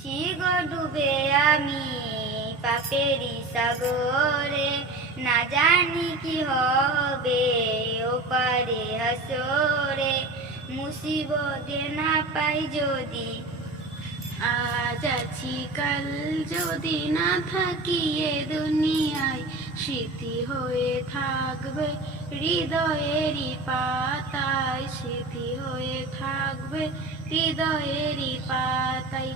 শিগো ডুবে আমি পাপেরি সাগরে, না জানি কি হবে ওপারে হাসরে, মুসিবতে না পাই যদি। আজ আছি কাল যদি না থাকি এ দুনিয়ায়, স্মৃতি হয়ে থাকবে হৃদয়েরই পাতায়, স্মৃতি হয়ে থাকবে হৃদয়েরই পাতায়।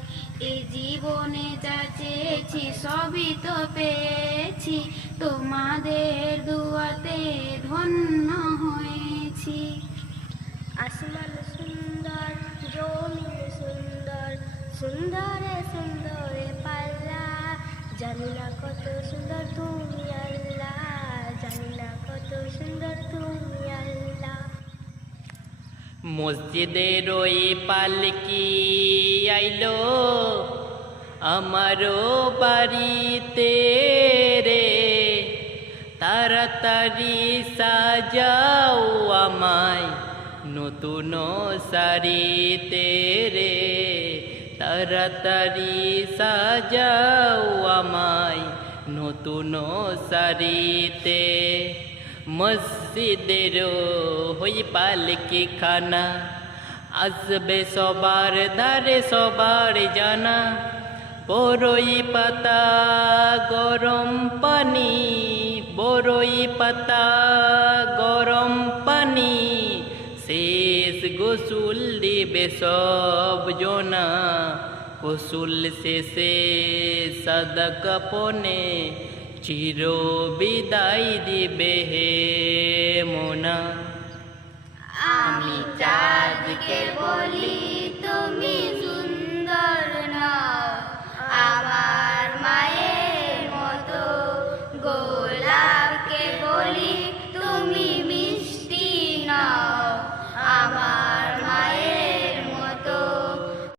এ জীবনে যা চেয়েছি সবই তো পেয়েছি, তোমাদের দুয়াতে ধন্য হয়েছি। আসমান সুন্দর, জমিন সুন্দর, সুন্দরে সুন্দরে পাল্লা, জানি না কত সুন্দর তুমি আল্লাহ, জানি না কত সুন্দর তুমি আল্লাহ। মসজিদের ওই পালকি আইলো আমারও বাড়িতে রে, তাড়াতাড়ি সাজাও আমায় নতুন শাড়িতে রে, তাড়াতাড়ি সাজাও আমায় নতুন শাড়িতে। মসজিদের হই পালকি খানা, আসবে সবার ধারে সবার জানা, বড়ই পাতা গরম পানি, বড়ই পাতা গরম পানি, শেষ গোসুল দিবে সব জনা, গোসুল শেষে সাদা কাপনে চির বিদায় দিবে হে মোনা। আমি চাঁদকে বলি